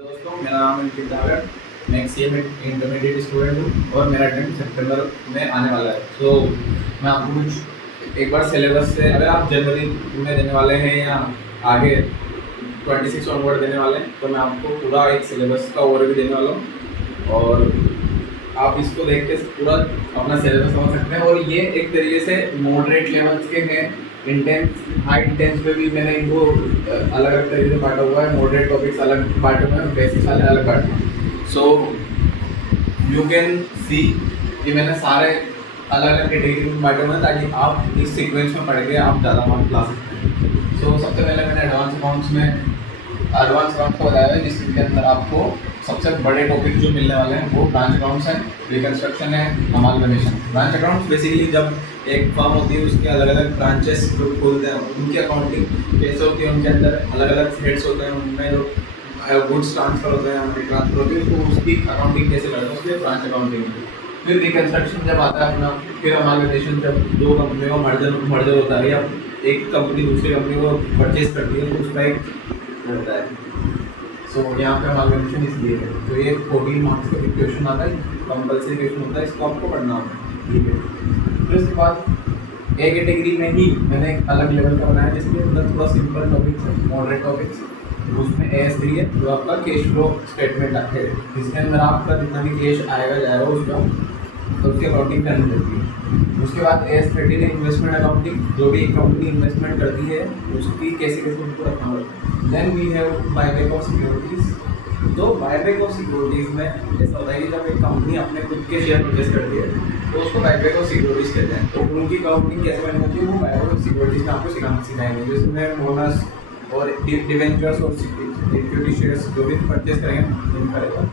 दोस्तों, मेरा नाम है निखिल दागर। मैं एक सीए में इंटरमीडिएट स्टूडेंट हूँ और मेरा अटेम्प्ट सितंबर में आने वाला है। तो मैं आपको कुछ एक बार सिलेबस से, अगर आप जनवरी में देने वाले हैं या आगे 26 ऑनवर्ड देने वाले हैं, तो मैं आपको पूरा एक सिलेबस का ओवरव्यू देने वाला हूँ और आप इसको देख के पूरा अपना सिलेबस समझ सकते हैं। और ये एक तरीके से मॉडरेट लेवल्स के हैं। इंटेंस, हाई इंटेंस पे भी मैंने इनको अलग अलग तरीके से बांटा हुआ है। मॉडरेट टॉपिक्स अलग बांटे हुए हैं, बेसिक्स वाले अलग बांटे हैं। सो यू कैन सी कि मैंने सारे अलग अलग कैटेगरी में बांटे हुए हैं ताकि आप इस सीक्वेंस में पढ़ के आप ज़्यादा मार्क्स ला सकते हैं। सो सबसे पहले मैंने एडवांस अकाउंट्स को बताया है, जिसके अंदर आपको सबसे बड़े टॉपिक जो मिलने वाले हैं वो ब्रांच अकाउंट्स हैं, रिकंस्ट्रक्शन है, अमालगमेशन। ब्रांच अकाउंट्स बेसिकली जब एक फर्म होती है उसके अलग अलग ब्रांचेस जो खोलते हैं, उनकी अकाउंटिंग कैसे होती है, उनके अंदर अलग अलग हेड्स होते हैं, उनमें जो गुड्स ट्रांसफर होते हैं, मनी ट्रांसफर होती है, तो उसकी अकाउंटिंग कैसे करते हैं, उसके ब्रांच अकाउंटिंग। फिर रिकंस्ट्रक्शन जब आता है अपना, फिर अमालगमेशन जब दो कंपनियों का मर्जर होता है या एक कंपनी दूसरी कंपनी को परचेज करती है तो उसका एक होता है। सो यहाँ पे अमालगमेशन इसलिए है। तो ये 14 मार्क्स का एक क्वेश्चन आता है, कंपल्सरी क्वेश्चन होता है, इसको आपको पढ़ना होता है। ठीक है। फिर उसके बाद ए कैटेगरी में ही मैंने एक अलग लेवल का बनाया जिसके अंदर थोड़ा सिंपल टॉपिक्स है, मॉडरेट टॉपिक्स। उसमें AS3 है जो आपका कैश फ्लो स्टेटमेंट है, जिसके अंदर आपका जितना भी कैश आएगा जाएगा उसका तो उसकी अकाउंटिंग करनी पड़ती है। उसके बाद AS13 है इन्वेस्टमेंट अकाउंटिंग, जो भी एक कंपनी इन्वेस्टमेंट करती है उसकी कैसे कैसे उनको रखना होता है। Then we have buyback of securities. तो बायबैक ऑफ सिक्योरिटीज़ में ऐसा होता है कि जब एक कंपनी अपने खुद के शेयर परचेज करती है तो उसको बायबैक ऑफ सिक्योरिटीज़ कहते हैं। तो उनकी अकाउंटिंग कैसे करनी होती है वो बायबैक ऑफ सिक्योरिटीज़ में आपको सिखाएंगे, जिसमें बोनस और डिवेंचर्स और इक्विटी शेयर्स जो भी परचेज करेंगे करेगा।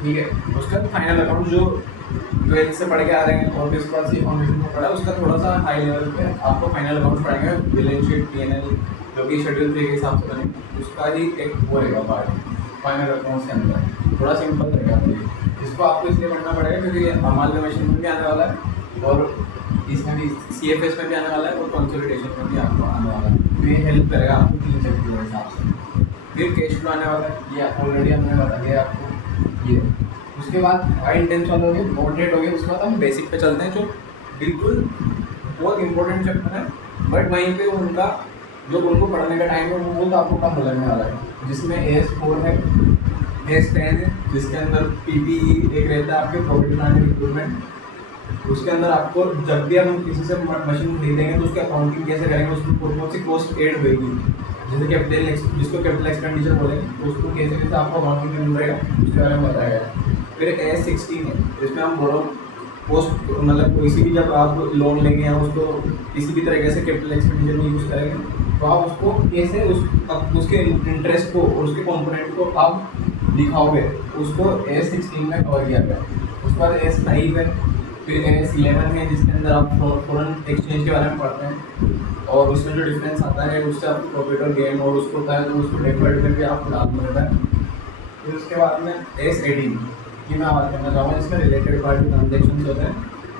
ठीक है। उसका फाइनल अकाउंट जो 12th से पढ़ के आ रहे हैं और फिर उसके बाद सी फाउंडेशन को पढ़ा, उसका थोड़ा सा हाई लेवल पे आपको फाइनल अकाउंट पढ़ेंगे, बैलेंस शीट, P&L जो कि शेड्यूल 3 के हिसाब से बने, उसका ही एक वो रहेगा पार्ट फाइनल अकाउंट्स के अंदर। थोड़ा सिंपल रहेगा इसको आपको इसलिए पढ़ना पड़ेगा क्योंकि ये अमालगमेशन में भी आने वाला है और इसमें भी CFS में भी आने वाला है और कंसोलिडेशन में भी आपको आने वाला है। तो ये हेल्प करेगा आपको 3 चैप्टर के हिसाब से। फिर कैश फ्लो आने वाला है, ये ऑलरेडी हमने बता दिया आपको ये। उसके बाद हाई इंटेंस वाले हो गए, मॉडरेट हो गए, उसके बाद हम बेसिक पे चलते हैं जो बिल्कुल बहुत इंपॉर्टेंट चैप्टर है, बट वहीं पे उनका जो उनको पढ़ने का टाइम है वो तो आपको कम लगने वाला है। जिसमें AS4 है, AS10 है, जिसके अंदर PPE एक रहता है आपके प्रॉफिट प्लान एंड इक्विपमेंट। उसके अंदर आपको जब भी हम किसी से मशीन खरीदेंगे तो उसकी अकाउंटिंग कैसे करेंगे, उसमें कौन सी कॉस्ट एड होगी, जैसे जिसको कैपिटल एक्सपेंडिचर बोलेंगे तो उसको कैसे कैसे आपको अकाउंटिंग में मिल रहेगा उसके बारे में बताया गया। फिर AS16 है, जिसमें हम बोरो पोस्ट मतलब किसी भी जब आप लोन लेंगे या उसको किसी भी तरीके से कैपिटल एक्सपेंडिचर में यूज़ करेंगे तो आप उसको कैसे उसके इंटरेस्ट को और उसके कंपोनेंट को आप दिखाओगे, उसको AS16 में कवर किया गया। उसके बाद AS5 है, फिर AS11 है, जिसके अंदर आप फॉरेन एक्सचेंज के बारे में पढ़ते हैं और उसमें जो डिफरेंस आता है उससे आपको प्रॉफिट और गेन और उसको होता है तो उसको डेफर्ड में भी आपको लाभ मिलता है। फिर उसके बाद में AS18 की मैं बात करना चाहूँगा, जिसमें रिलेटेड पार्टी ट्रांजेक्शन होते हैं,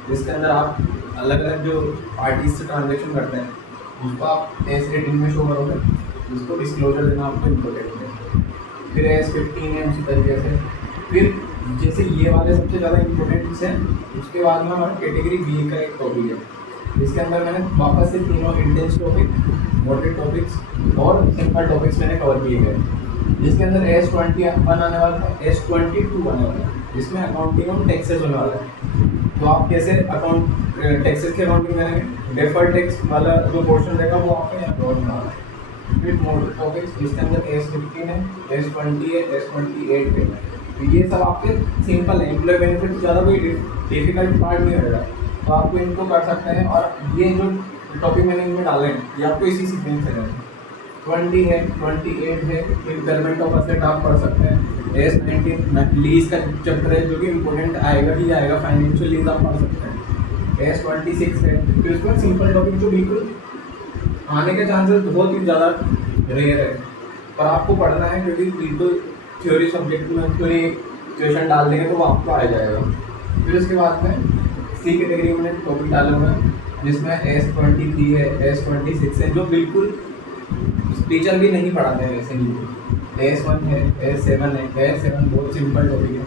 जिसके अंदर आप अलग अलग जो पार्टीज से ट्रांजेक्शन करते हैं उसको आप AS18 में शो करोगे, जिसको डिस्क्लोजर देना आपको इम्पोर्टेंट है। फिर AS15 है उसी तरीके से। फिर जैसे ये वाले सबसे ज़्यादा इम्पोर्टेंट हैं, उसके बाद में हमारा कैटेगरी B का एक टॉपिक है, जिसके अंदर मैंने वापस से तीनों इंटेंस टॉपिक, मॉडरेट टॉपिक्स और सिंपल टॉपिक्स मैंने कवर किए गए, जिसके अंदर AS21 आने वाला है, AS22 आने वाला है, जिसमें अकाउंटिंग और टैक्सेस होने वाला है। तो आप कैसे अकाउंट टैक्सेस की अकाउंटिंग करेंगे, डेफर्ड टैक्स वाला जो पोर्शन रहेगा वो आपको यहाँ कवर होने वाला है। फिर मॉडरेट टॉपिक्स, जिसके अंदर AS15 है, AS20 है, AS28 है। तो ये सब आपके सिंपल है, एम्प्लॉय बेनिफिट ज़्यादा कोई डिफिकल्ट पार्ट नहीं रहेगा, तो आपको इनको कर सकते हैं। और ये जो टॉपिक मैंने इनमें डाले हैं ये आपको इसी सीक्वेंस से करें। 20 है, 28 है, इम्पेयरमेंट ऑफ असेट आप पढ़ सकते हैं। AS19 लीज का चैप्टर है जो कि इम्पोर्टेंट आएगा ही आएगा, फाइनेंशियल लीज आप पढ़ सकते हैं। AS26 है, फिर उसके बाद सिंपल टॉपिक जो बिल्कुल आने के चांसेस बहुत ही ज़्यादा रेयर है, पर आपको पढ़ना है क्योंकि बिल्कुल थ्योरी सब्जेक्ट में थ्योरी क्वेश्चन डाल देंगे तो वो आपको आ जाएगा। फिर उसके बाद में C कैटेगरी में टॉपिक डाले हुए हैं, जिसमें AS23 है, AS26 है, जो बिल्कुल टीचर भी नहीं पढ़ाते हैं वैसे ही, एस वन है, एस सेवन है। एस सेवन बहुत सिंपल टॉपिक है,